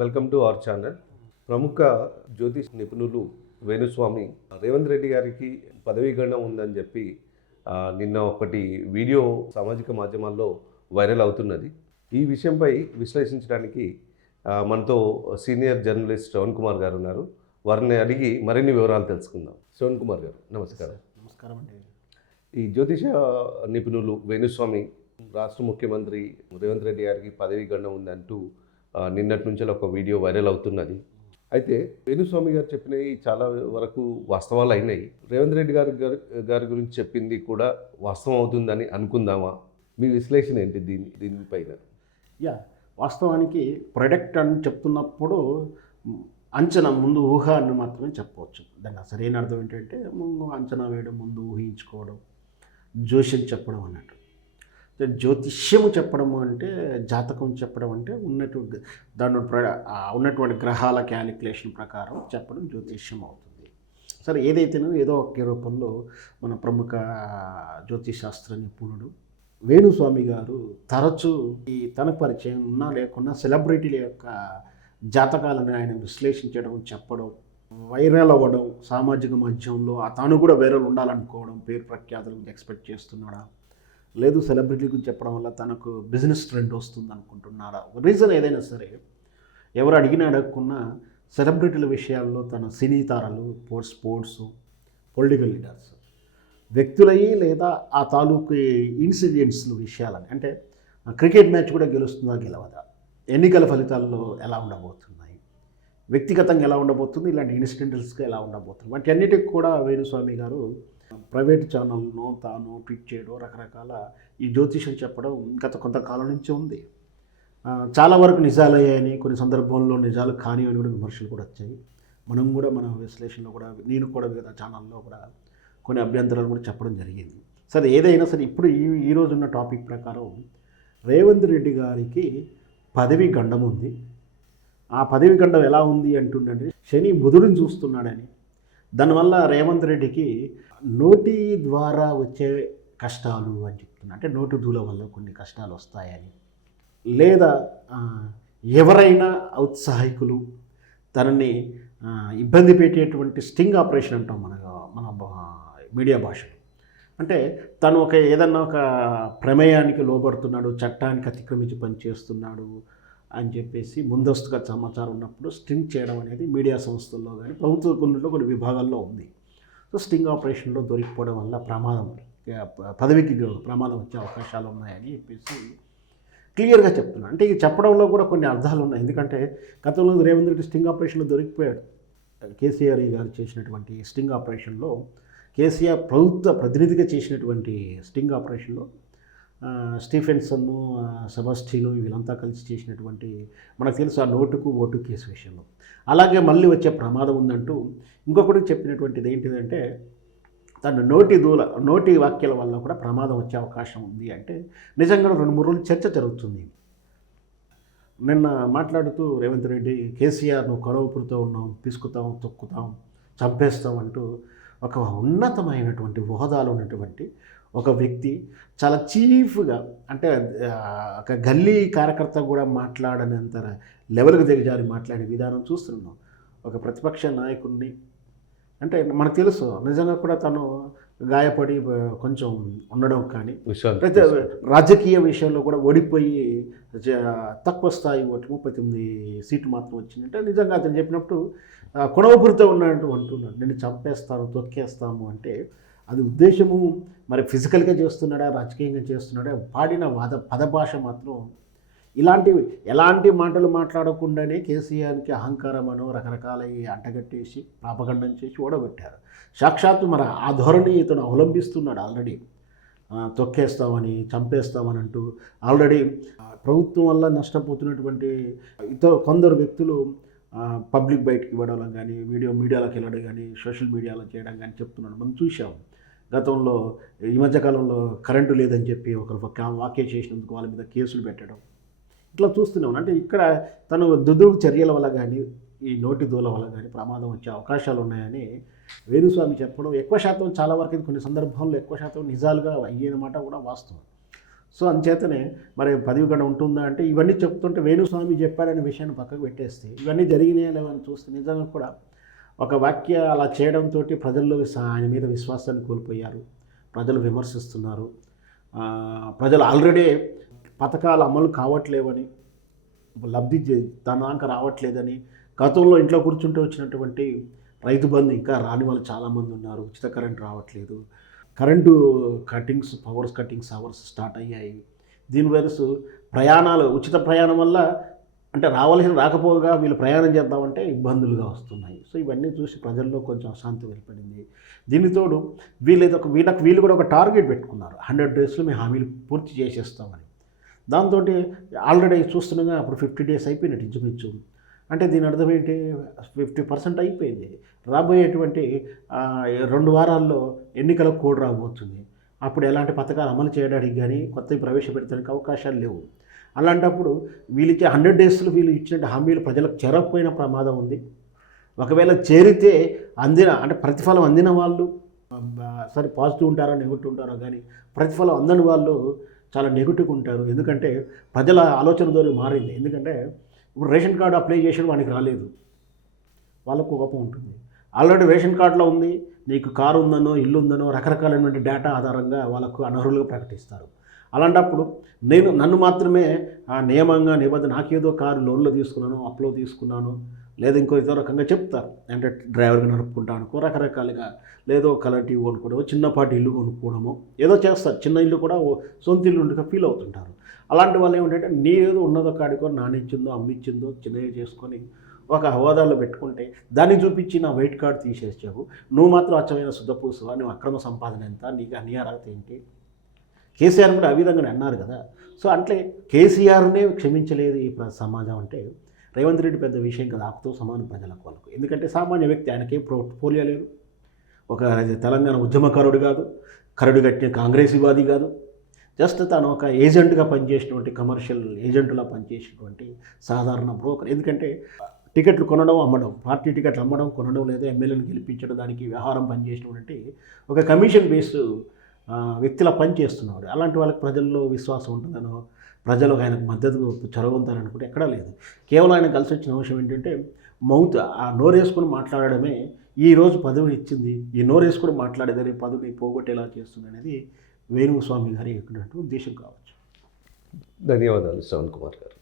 Welcome to our channel. ప్రముఖ జ్యోతిష్ నిపుణులు వేణుస్వామి రేవంత్ రెడ్డి గారికి పదవీ గండం ఉందని చెప్పి నిన్న ఒకటి వీడియో సామాజిక మాధ్యమాల్లో వైరల్ అవుతున్నది. ఈ విషయంపై విశ్లేషించడానికి మనతో సీనియర్ జర్నలిస్ట్ శ్రవణ్ కుమార్ గారు ఉన్నారు. వారిని అడిగి మరిన్ని వివరాలు తెలుసుకుందాం. శ్రవణ్ కుమార్ గారు నమస్కారం. నమస్కారం అండి. ఈ జ్యోతిష నిపుణులు వేణుస్వామి రాష్ట్ర ముఖ్యమంత్రి రేవంత్ రెడ్డి గారికి పదవీ గండం ఉందంటూ నిన్నటి నుంచి ఒక వీడియో వైరల్ అవుతున్నది. అయితే వేణుస్వామి గారు చెప్పినవి చాలా వరకు వాస్తవాలు అయినాయి. రేవంత్ రెడ్డి గారి గురించి చెప్పింది కూడా వాస్తవం అవుతుందని అనుకుందామా? మీ విశ్లేషణ ఏంటి దీనిపైన? వాస్తవానికి ప్రొడక్ట్ అని చెప్తున్నప్పుడు అంచనా ముందు ఊహ అని మాత్రమే చెప్పవచ్చు. దాన్ని సరైన అర్థం ఏంటంటే ముందు అంచనా వేయడం, ముందు ఊహించుకోవడం, జోష్యం చెప్పడం అన్నట్టు. జ్యోతిష్యము చెప్పడము అంటే జాతకం చెప్పడం అంటే ఉన్నటువంటి గ్రహాల క్యాలిక్యులేషన్ ప్రకారం చెప్పడం జ్యోతిష్యం అవుతుంది. సరే, ఏదైతేనో ఏదో ఒక రూపంలో మన ప్రముఖ జ్యోతిశాస్త్ర నిపుణుడు వేణుస్వామి గారు తరచూ ఈ తనకు పరిచయం ఉన్నా లేకున్నా సెలబ్రిటీల యొక్క జాతకాలను ఆయన విశ్లేషించడం, చెప్పడం, వైరల్ అవ్వడం, సామాజిక మాధ్యమంలో తాను కూడా వైరల్ ఉండాలనుకోవడం, పేరు ప్రఖ్యాతులు ఎక్స్పెక్ట్ చేస్తున్నాడా, లేదు సెలబ్రిటీ గురించి చెప్పడం వల్ల తనకు బిజినెస్ ట్రెండ్ వస్తుంది అనుకుంటున్నారా, రీజన్ ఏదైనా సరే ఎవరు అడిగినా అడగకున్నా సెలబ్రిటీల విషయాల్లో తన సినీ తారలు, స్పోర్ట్స్, పొలిటికల్ లీడర్స్ వ్యక్తులయ్యి లేదా ఆ తాలూకు ఇన్సిడెంట్స్లు విషయాలని, అంటే క్రికెట్ మ్యాచ్ కూడా గెలుస్తుందా గెలవదా, ఎన్నికల ఫలితాల్లో ఎలా ఉండబోతున్నాయి, వ్యక్తిగతంగా ఎలా ఉండబోతుంది, ఇలాంటి ఇన్సిడెంటల్స్గా ఎలా ఉండబోతుంది, వాటి అన్నిటికి కూడా వేణుస్వామి గారు ప్రైవేట్ ఛానల్ను తాను ట్వీట్ చేయడం, రకరకాల ఈ జ్యోతిషం చెప్పడం గత కొంతకాలం నుంచి ఉంది. చాలా వరకు నిజాలయ్యాయని, కొన్ని సందర్భంలో నిజాలు కాని అని కూడా విమర్శలు కూడా వచ్చాయి. మనం కూడా మన విశ్లేషణలో కూడా, నేను కూడా వివిధ ఛానల్లో కూడా కొన్ని అభ్యంతరాలు కూడా చెప్పడం జరిగింది. సరే, ఏదైనా సరే ఇప్పుడు ఈ రోజున్న టాపిక్ ప్రకారం రేవంత్ రెడ్డి గారికి పదవి గండం ఉంది. ఆ పదవి గండం ఎలా ఉంది అంటుండంటే శని బుధుడిని చూస్తున్నాడని, దానివల్ల రేవంత్ రెడ్డికి నోటి ద్వారా వచ్చే కష్టాలు అని చెప్తున్నా, అంటే నోటి దూల వల్ల కొన్ని కష్టాలు వస్తాయని, లేదా ఎవరైనా ఔత్సాహికులు తనని ఇబ్బంది పెట్టేటువంటి స్టింగ్ ఆపరేషన్ అంటాం మన మీడియా భాషలో, అంటే తను ఏదన్నా ఒక ప్రమేయానికి లోబడుతున్నాడు, చట్టానికి అతిక్రమించి పనిచేస్తున్నాడు అని చెప్పేసి ముందస్తుగా సమాచారం ఉన్నప్పుడు స్టింగ్ చేయడం అనేది మీడియా సంస్థల్లో కానీ ప్రభుత్వ కొన్ని విభాగాల్లో ఉంది. సో స్టింగ్ ఆపరేషన్లో దొరికిపోవడం వల్ల పదవికి ప్రమాదం వచ్చే అవకాశాలు ఉన్నాయని చెప్పేసి క్లియర్గా చెప్తున్నాను. అంటే ఇది చెప్పడంలో కూడా కొన్ని అర్థాలు ఉన్నాయి. ఎందుకంటే గతంలో రేవంత్ రెడ్డి స్టింగ్ ఆపరేషన్లో దొరికిపోయాడు. కేసీఆర్ గారు చేసినటువంటి స్టింగ్ ఆపరేషన్లో, కేసీఆర్ ప్రభుత్వ ప్రతినిధిగా చేసినటువంటి స్టింగ్ ఆపరేషన్లో స్టీఫెన్సన్ను, సెబాస్టిను వీళ్ళంతా కలిసి చేసినటువంటి, మనకు తెలుసు ఆ నోటుకు ఓటు కేసు విషయంలో. అలాగే మళ్ళీ వచ్చే ప్రమాదం ఉందంటూ ఇంకొకటి చెప్పినటువంటిది ఏంటిదంటే తన నోటి వాక్యాల వల్ల కూడా ప్రమాదం వచ్చే అవకాశం ఉంది. అంటే నిజంగా 2-3 రోజులు చర్చ జరుగుతుంది. నిన్న మాట్లాడుతూ రేవంత్ రెడ్డి కేసీఆర్ నువ్వు కొడవపురితో ఉన్నాం, పిసుకుతాం, తొక్కుతాం, చంపేస్తాం అంటూ ఒక ఉన్నతమైనటువంటి హోదాలో ఉన్నటువంటి ఒక వ్యక్తి చాలా చీఫ్గా, అంటే ఒక గల్లీ కార్యకర్త కూడా మాట్లాడనంత లెవెల్కి దిగజారి మాట్లాడే విధానం చూస్తున్నాం. ఒక ప్రతిపక్ష నాయకుడిని, అంటే మనకు తెలుసు నిజంగా కూడా తను గాయపడి కొంచెం ఉండడం కానీ, అయితే రాజకీయ విషయంలో కూడా ఓడిపోయి తక్కువ స్థాయి ఓట్లు 39 సీట్లు మాత్రం వచ్చింది. అంటే నిజంగా అతను చెప్పినప్పుడు కొడవపురితో ఉన్నట్టు అంటున్నాడు, నేను చంపేస్తాను, తొక్కేస్తాము అంటే అది ఉద్దేశము మరి ఫిజికల్గా చేస్తున్నాడా, రాజకీయంగా చేస్తున్నాడా, పాడిన పదభాష మాత్రం ఎలాంటి మాటలు మాట్లాడకుండానే కేసీఆర్కి అహంకారం అనో రకరకాల అంటగట్టేసి ప్రాపగండం చేసి ఓడగొట్టారు. సాక్షాత్తు మరి ఆ ధోరణి ఇతను అవలంబిస్తున్నాడు. ఆల్రెడీ తొక్కేస్తామని, చంపేస్తామని అంటూ ఆల్రెడీ ప్రభుత్వం వల్ల నష్టపోతున్నటువంటి కొందరు వ్యక్తులు పబ్లిక్ బయటకు ఇవ్వడం కానీ, మీడియాలోకి వెళ్ళడం కానీ, సోషల్ మీడియాలో చేయడం కానీ చెప్తున్నాడు. మనం చూసాం. గతంలో ఈ మధ్యకాలంలో కరెంటు లేదని చెప్పి ఒకరు వ్యాఖ్య చేసినందుకు వాళ్ళ మీద కేసులు పెట్టడం, ఇట్లా చూస్తున్నాం. అంటే ఇక్కడ తను దుద్దుకు చర్యల వల్ల కానీ, ఈ నోటి దూల వల్ల కానీ ప్రమాదం వచ్చే అవకాశాలు ఉన్నాయని వేణుస్వామి చెప్పడం. ఎక్కువ శాతం చాలా వరకు కొన్ని సందర్భాల్లో ఎక్కువ శాతం నిజాలుగా అయ్యేనమాట కూడా వాస్తవం. సో అంచేతనే మరి పదవి గణ ఉంటుందా అంటే ఇవన్నీ చెప్తుంటే వేణుస్వామి చెప్పాడనే విషయాన్ని పక్కకు పెట్టేస్తే ఇవన్నీ జరిగినాయా లేవని చూస్తే నిజంగా కూడా ఒక వాక్య అలా చేయడంతో ప్రజల్లో ఆయన మీద విశ్వాసాన్ని కోల్పోయారు. ప్రజలు విమర్శిస్తున్నారు. ప్రజలు ఆల్రెడీ పథకాలు అమలు కావట్లేవని, లబ్ధి దాకా రావట్లేదని, గతంలో ఇంట్లో కూర్చుంటూ వచ్చినటువంటి రైతు బంధు ఇంకా రాని వాళ్ళు చాలామంది ఉన్నారు. ఉచిత కరెంట్ రావట్లేదు. Current cuttings, powers cuttings hours start అయ్యాయి. దీని వరుస ప్రయాణాలు, ఉచిత ప్రయాణం వల్ల అంటే రావాల్సిన రాకపోగా వీళ్ళు ప్రయాణం చేద్దామంటే ఇబ్బందులుగా వస్తున్నాయి. సో ఇవన్నీ చూసి ప్రజల్లో కొంచెం అశాంతి ఏర్పడింది. దీనితోడు వీళ్ళు కూడా ఒక టార్గెట్ పెట్టుకున్నారు. 100 డేస్లో మేము హామీలు పూర్తి చేసేస్తామని. దాంతో ఆల్రెడీ చూస్తుండగా అప్పుడు 50 డేస్ అయిపోయినట్టు ఇంచుమించు. అంటే దీని అర్థం ఏంటి, 50% అయిపోయింది. రాబోయేటువంటి 2 వారాల్లో ఎన్నికల కోడ్ రాబోతుంది. అప్పుడు ఎలాంటి పథకాలు అమలు చేయడానికి కానీ కొత్తవి ప్రవేశపెట్టడానికి అవకాశాలు లేవు. అలాంటప్పుడు వీళ్ళకి 100 డేస్లో వీళ్ళు ఇచ్చిన హామీలు ప్రజలకు చేరకపోయిన ప్రమాదం ఉంది. ఒకవేళ చేరితే అంటే ప్రతిఫలం అందిన వాళ్ళు సరే పాజిటివ్ ఉంటారో నెగిటివ్ ఉంటారో కానీ ప్రతిఫలం అందని వాళ్ళు చాలా నెగిటివ్గా ఉంటారు. ఎందుకంటే ప్రజల ఆలోచన ధోరణి మారింది. ఎందుకంటే ఇప్పుడు రేషన్ కార్డు అప్లై చేసిన వానికి రాలేదు, వాళ్ళకు కోపం ఉంటుంది. ఆల్రెడీ రేషన్ కార్డులో ఉంది, నీకు కారు ఉందనో ఇల్లు ఉందనో రకరకాలైనటువంటి డేటా ఆధారంగా వాళ్ళకు అనర్హులుగా ప్రకటిస్తారు. అలాంటప్పుడు నన్ను మాత్రమే నియమంగా నిబంధన, నాకేదో కారు లోన్లో తీసుకున్నాను, అప్లో తీసుకున్నాను, లేదా ఇంకో ఇతర రకంగా చెప్తారు. అంటే డ్రైవర్గా నడుపుకుంటాను రకరకాలుగా, లేదో కలర్ టీవీ కొనుక్కోవడమో, చిన్నపాటి ఇల్లు కొనుక్కోవడమో ఏదో చేస్తారు. చిన్న ఇల్లు కూడా సొంత ఇల్లు ఉండగా ఫీల్ అవుతుంటారు. అలాంటి వాళ్ళు ఏమిటంటే నీ ఏదో ఉన్నదో కాడికో నానిచ్చిందో అమ్మిచ్చిందో చిన్నగా చేసుకొని ఒక హోదాలో పెట్టుకుంటే దాన్ని చూపించి నా వైట్ కార్డు తీసేసావు, నువ్వు మాత్రం అచ్చమైన శుద్ధపూసువా, నువ్వు అక్రమ సంపాదన ఎంత, నీకు అన్ని అర్హత ఏంటి. కేసీఆర్ కూడా ఆ విధంగానే అన్నారు కదా. సో అంటే కేసీఆర్నే క్షమించలేదు ఈ సమాజం అంటే రేవంత్ రెడ్డి పెద్ద విషయం కదా, ఆకుతో సమానం ప్రజలకు వాళ్ళకు. ఎందుకంటే సామాన్య వ్యక్తి, ఆయనకేం పోలియో లేదు, ఒక తెలంగాణ ఉద్యమకారుడు కాదు, కరడు కట్టిన కాంగ్రెసీవాది కాదు, జస్ట్ తను ఒక ఏజెంట్గా పనిచేసినటువంటి, కమర్షియల్ ఏజెంట్లా పనిచేసినటువంటి సాధారణ బ్రోకర్. ఎందుకంటే టికెట్లు కొనడం అమ్మడం, పార్టీ టికెట్లు అమ్మడం కొనడం, లేదా ఎమ్మెల్యేని గెలిపించడం, దానికి వ్యవహారం పనిచేసినటువంటి ఒక కమిషన్ బేస్డ్ వ్యక్తిలా పనిచేస్తున్నాడు. అలాంటి వాళ్ళకి ప్రజల్లో విశ్వాసం ఉంటుందనో, ప్రజలు ఆయనకు మద్దతు చొరవంతారనుకుంటే ఎక్కడా లేదు. కేవలం ఆయన కలిసి వచ్చిన అంశం ఏంటంటే ఆ నోరేసుకుని మాట్లాడడమే ఈరోజు పదవిని ఇచ్చింది. ఈ నోరేసుకుని మాట్లాడేదని పదవిని పోగొట్టేలా చేస్తుంది అనేది వేణుస్వామి గారి యొక్క ఉద్దేశం కావచ్చు. ధన్యవాదాలు శ్రవణ్ కుమార్ గారు.